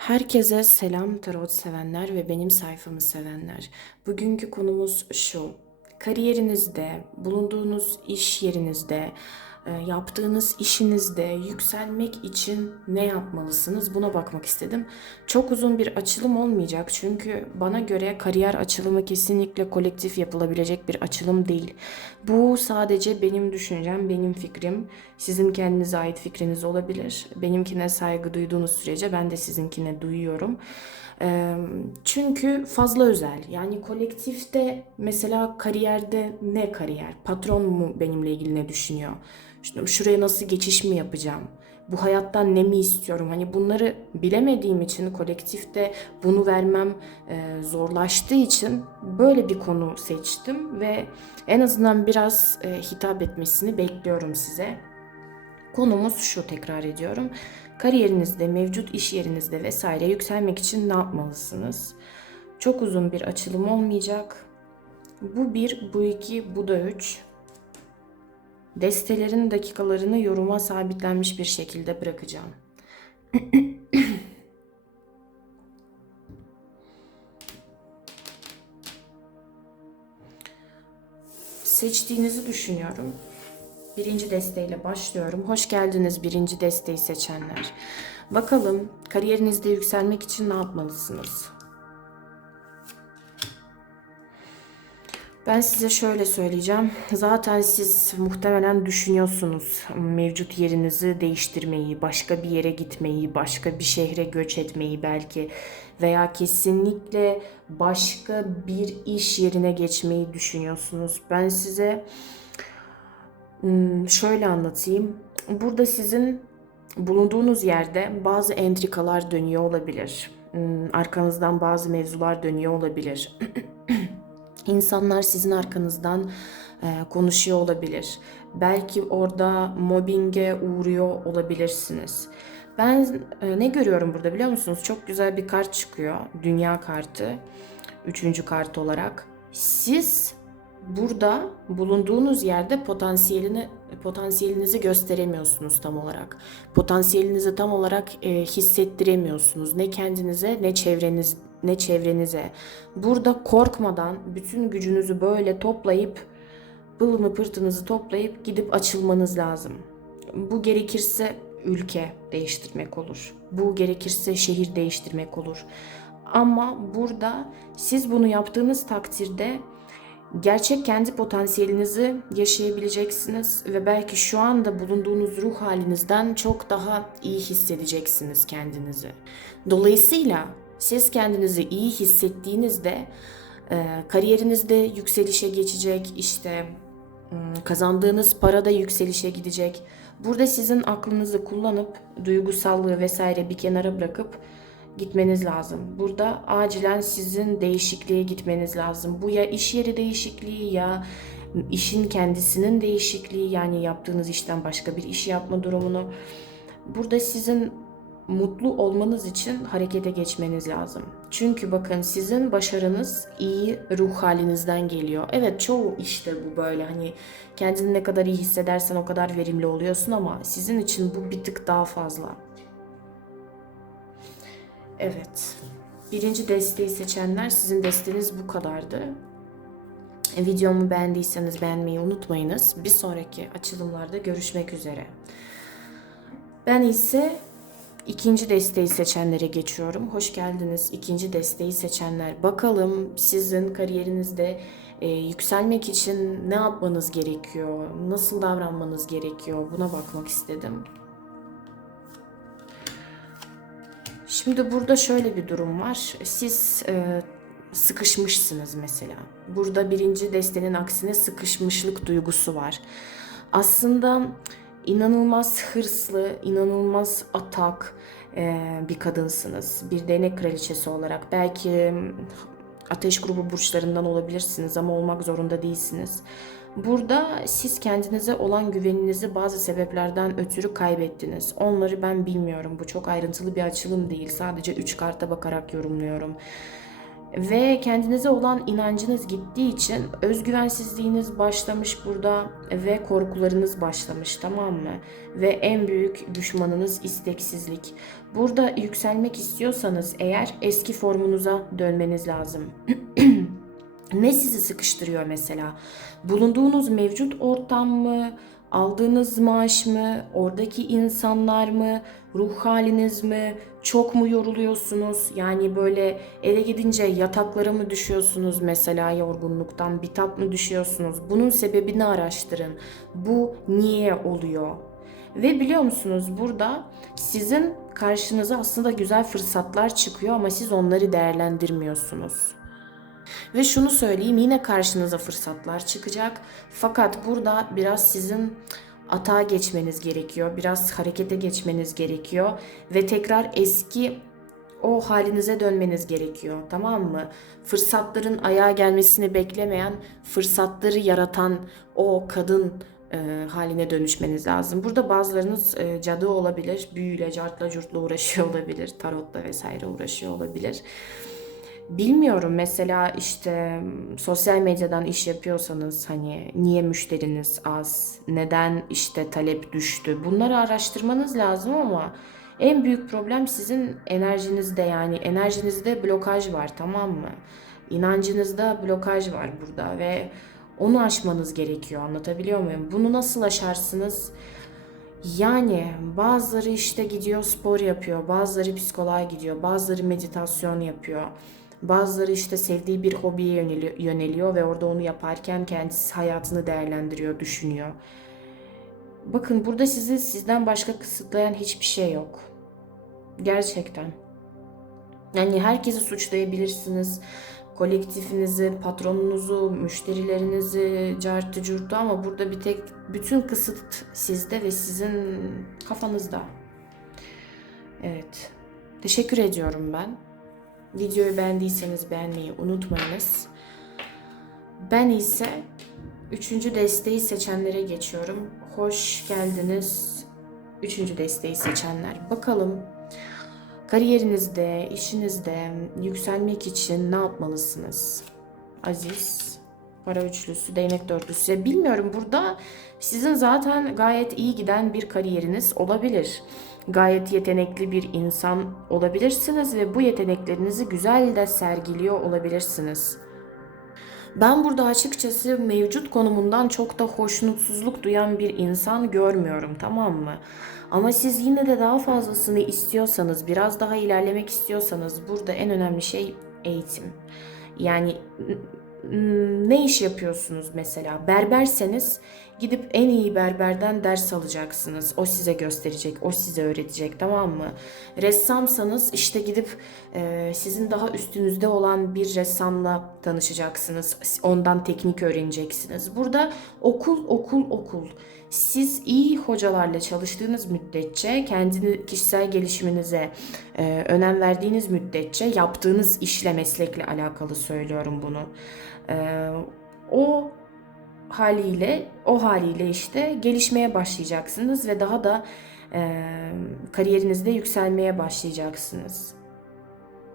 Herkese selam tarot sevenler ve benim sayfamı sevenler. Bugünkü konumuz şu. Kariyerinizde, bulunduğunuz iş yerinizde, yaptığınız işinizde yükselmek için ne yapmalısınız? Buna bakmak istedim. Çok uzun bir açılım olmayacak çünkü bana göre kariyer açılımı kesinlikle kolektif yapılabilecek bir açılım değil. Bu sadece benim düşüncem, benim fikrim. Sizin kendinize ait fikriniz olabilir. Benimkine saygı duyduğunuz sürece ben de sizinkine duyuyorum. Çünkü fazla özel. Yani kolektifte mesela kariyerde ne kariyer? Patron mu benimle ilgili ne düşünüyor? Şuraya nasıl geçiş mi yapacağım? Bu hayattan ne mi istiyorum? Hani bunları bilemediğim için kolektifte bunu vermem e, zorlaştığı için böyle bir konu seçtim ve en azından biraz e, hitap etmesini bekliyorum size. Konumuz şu tekrar ediyorum. Kariyerinizde, mevcut iş yerinizde vesaire yükselmek için ne yapmalısınız? Çok uzun bir açılım olmayacak. Bu bir, bu iki, bu da üç. Destelerin dakikalarını yoruma sabitlenmiş bir şekilde bırakacağım. Seçtiğinizi düşünüyorum. Birinci desteğiyle başlıyorum. Hoş geldiniz birinci desteği seçenler. Bakalım kariyerinizde yükselmek için ne yapmalısınız? Ben size şöyle söyleyeceğim. Zaten siz muhtemelen düşünüyorsunuz mevcut yerinizi değiştirmeyi, başka bir yere gitmeyi, başka bir şehre göç etmeyi belki veya kesinlikle başka bir iş yerine geçmeyi düşünüyorsunuz. Ben size şöyle anlatayım. Burada sizin bulunduğunuz yerde bazı entrikalar dönüyor olabilir. Hmm, Arkanızdan bazı mevzular dönüyor olabilir. İnsanlar sizin arkanızdan e, konuşuyor olabilir. Belki orada mobbinge uğruyor olabilirsiniz. Ben e, ne görüyorum burada biliyor musunuz? Çok güzel bir kart çıkıyor. Dünya kartı. Üçüncü kart olarak. Siz burada bulunduğunuz yerde potansiyelini potansiyelinizi gösteremiyorsunuz tam olarak. Potansiyelinizi tam olarak e, hissettiremiyorsunuz ne kendinize ne çevreniz ne çevrenize. Burada korkmadan bütün gücünüzü böyle toplayıp bılını pırtınızı toplayıp gidip açılmanız lazım. Bu gerekirse ülke değiştirmek olur. Bu gerekirse şehir değiştirmek olur. Ama burada siz bunu yaptığınız takdirde gerçek kendi potansiyelinizi yaşayabileceksiniz ve belki şu anda bulunduğunuz ruh halinizden çok daha iyi hissedeceksiniz kendinizi. Dolayısıyla siz kendinizi iyi hissettiğinizde e, kariyerinizde yükselişe geçecek, işte kazandığınız para da yükselişe gidecek. Burada sizin aklınızı kullanıp duygusallığı vesaire bir kenara bırakıp gitmeniz lazım. Burada acilen sizin değişikliğe gitmeniz lazım. Bu ya iş yeri değişikliği ya işin kendisinin değişikliği yani yaptığınız işten başka bir iş yapma durumunu. Burada sizin mutlu olmanız için harekete geçmeniz lazım. Çünkü bakın sizin başarınız iyi ruh halinizden geliyor. Evet çoğu işte bu böyle hani kendini ne kadar iyi hissedersen o kadar verimli oluyorsun ama sizin için bu bir tık daha fazla. Evet. Birinci desteği seçenler sizin desteniz bu kadardı. E, Videomu beğendiyseniz beğenmeyi unutmayınız. Bir sonraki açılımlarda görüşmek üzere. Ben ise ikinci desteği seçenlere geçiyorum. Hoş geldiniz ikinci desteği seçenler. Bakalım sizin kariyerinizde e, yükselmek için ne yapmanız gerekiyor? Nasıl davranmanız gerekiyor? Buna bakmak istedim. Şimdi burada şöyle bir durum var. Siz e, sıkışmışsınız mesela. Burada birinci destenin aksine sıkışmışlık duygusu var. Aslında inanılmaz hırslı, inanılmaz atak e, bir kadınsınız. Bir değnek kraliçesi olarak. Belki ateş grubu burçlarından olabilirsiniz ama olmak zorunda değilsiniz. Burada siz kendinize olan güveninizi bazı sebeplerden ötürü kaybettiniz. Onları ben bilmiyorum. Bu çok ayrıntılı bir açılım değil. Sadece 3 karta bakarak yorumluyorum. Ve kendinize olan inancınız gittiği için özgüvensizliğiniz başlamış burada ve korkularınız başlamış tamam mı? Ve en büyük düşmanınız isteksizlik. Burada yükselmek istiyorsanız eğer eski formunuza dönmeniz lazım. ne sizi sıkıştırıyor mesela? Bulunduğunuz mevcut ortam mı? Aldığınız maaş mı? Oradaki insanlar mı? Ruh haliniz mi? Çok mu yoruluyorsunuz? Yani böyle eve gidince yataklara mı düşüyorsunuz mesela yorgunluktan? Bitap mı düşüyorsunuz? Bunun sebebini araştırın. Bu niye oluyor? Ve biliyor musunuz burada sizin karşınıza aslında güzel fırsatlar çıkıyor ama siz onları değerlendirmiyorsunuz. Ve şunu söyleyeyim yine karşınıza fırsatlar çıkacak. Fakat burada biraz sizin atağa geçmeniz gerekiyor. Biraz harekete geçmeniz gerekiyor. Ve tekrar eski o halinize dönmeniz gerekiyor. Tamam mı? Fırsatların ayağa gelmesini beklemeyen, fırsatları yaratan o kadın e, haline dönüşmeniz lazım. Burada bazılarınız e, cadı olabilir, büyüyle, cartla, curtla uğraşıyor olabilir, tarotla vesaire uğraşıyor olabilir. Bilmiyorum mesela işte sosyal medyadan iş yapıyorsanız hani niye müşteriniz az, neden işte talep düştü bunları araştırmanız lazım ama en büyük problem sizin enerjinizde yani enerjinizde blokaj var tamam mı? İnancınızda blokaj var burada ve onu aşmanız gerekiyor anlatabiliyor muyum? Bunu nasıl aşarsınız? Yani bazıları işte gidiyor spor yapıyor, bazıları psikoloğa gidiyor, bazıları meditasyon yapıyor. Bazıları işte sevdiği bir hobiye yöneliyor, ve orada onu yaparken kendisi hayatını değerlendiriyor, düşünüyor. Bakın burada sizi sizden başka kısıtlayan hiçbir şey yok. Gerçekten. Yani herkesi suçlayabilirsiniz. Kolektifinizi, patronunuzu, müşterilerinizi, cartı curtu ama burada bir tek bütün kısıt sizde ve sizin kafanızda. Evet. Teşekkür ediyorum ben. Videoyu beğendiyseniz beğenmeyi unutmayınız. Ben ise üçüncü desteği seçenlere geçiyorum. Hoş geldiniz. Üçüncü desteği seçenler. Bakalım kariyerinizde, işinizde yükselmek için ne yapmalısınız? Aziz, para üçlüsü, değnek dörtlüsü. Bilmiyorum burada sizin zaten gayet iyi giden bir kariyeriniz olabilir gayet yetenekli bir insan olabilirsiniz ve bu yeteneklerinizi güzel de sergiliyor olabilirsiniz. Ben burada açıkçası mevcut konumundan çok da hoşnutsuzluk duyan bir insan görmüyorum tamam mı? Ama siz yine de daha fazlasını istiyorsanız, biraz daha ilerlemek istiyorsanız burada en önemli şey eğitim. Yani ne iş yapıyorsunuz mesela? Berberseniz gidip en iyi berberden ders alacaksınız. O size gösterecek, o size öğretecek tamam mı? Ressamsanız işte gidip e, sizin daha üstünüzde olan bir ressamla tanışacaksınız. Ondan teknik öğreneceksiniz. Burada okul, okul, okul. Siz iyi hocalarla çalıştığınız müddetçe, kendi kişisel gelişiminize e, önem verdiğiniz müddetçe yaptığınız işle, meslekle alakalı söylüyorum bunu. E, o haliyle, o haliyle işte gelişmeye başlayacaksınız ve daha da e, kariyerinizde yükselmeye başlayacaksınız.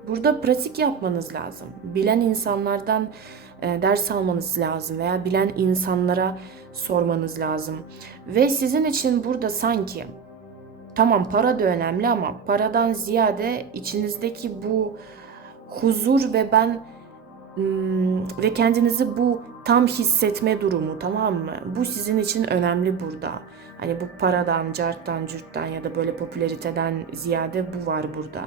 Burada pratik yapmanız lazım. Bilen insanlardan e, ders almanız lazım veya bilen insanlara sormanız lazım. Ve sizin için burada sanki tamam para da önemli ama paradan ziyade içinizdeki bu huzur ve ben ve kendinizi bu tam hissetme durumu tamam mı? Bu sizin için önemli burada. Hani bu paradan, carttan, cürttan ya da böyle popülariteden ziyade bu var burada.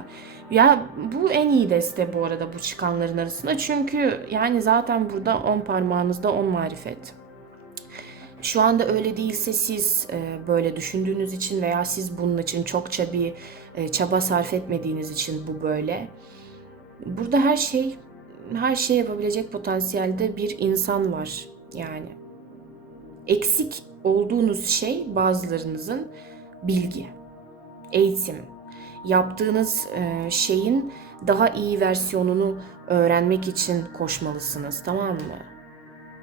Ya bu en iyi deste bu arada bu çıkanların arasında. Çünkü yani zaten burada on parmağınızda on marifet. Şu anda öyle değilse siz e, böyle düşündüğünüz için veya siz bunun için çokça bir e, çaba sarf etmediğiniz için bu böyle. Burada her şey her şey yapabilecek potansiyelde bir insan var yani. Eksik olduğunuz şey bazılarınızın bilgi, eğitim, yaptığınız e, şeyin daha iyi versiyonunu öğrenmek için koşmalısınız tamam mı?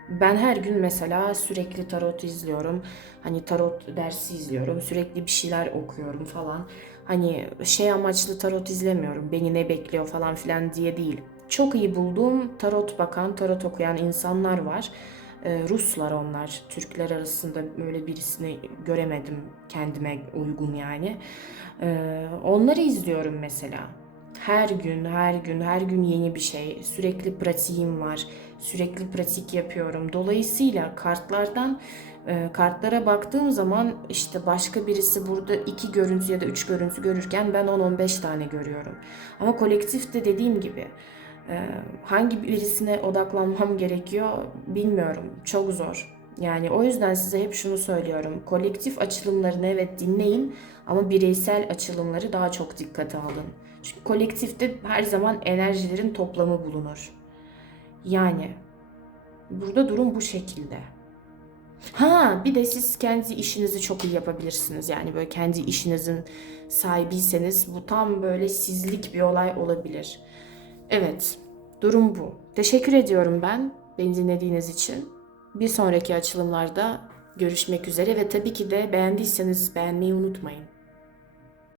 Ben her gün mesela sürekli tarot izliyorum. Hani tarot dersi izliyorum. Sürekli bir şeyler okuyorum falan. Hani şey amaçlı tarot izlemiyorum. Beni ne bekliyor falan filan diye değil. Çok iyi bulduğum tarot bakan, tarot okuyan insanlar var. Ee, Ruslar onlar. Türkler arasında böyle birisini göremedim kendime uygun yani. Ee, onları izliyorum mesela. Her gün, her gün, her gün yeni bir şey. Sürekli pratiğim var. Sürekli pratik yapıyorum. Dolayısıyla kartlardan e, kartlara baktığım zaman işte başka birisi burada iki görüntü ya da üç görüntü görürken ben 10-15 tane görüyorum. Ama kolektifte dediğim gibi hangi birisine odaklanmam gerekiyor bilmiyorum. Çok zor. Yani o yüzden size hep şunu söylüyorum. Kolektif açılımlarını evet dinleyin ama bireysel açılımları daha çok dikkate alın. Çünkü kolektifte her zaman enerjilerin toplamı bulunur. Yani burada durum bu şekilde. Ha bir de siz kendi işinizi çok iyi yapabilirsiniz. Yani böyle kendi işinizin sahibiyseniz bu tam böyle sizlik bir olay olabilir. Evet, durum bu. Teşekkür ediyorum ben beni dinlediğiniz için. Bir sonraki açılımlarda görüşmek üzere ve tabii ki de beğendiyseniz beğenmeyi unutmayın.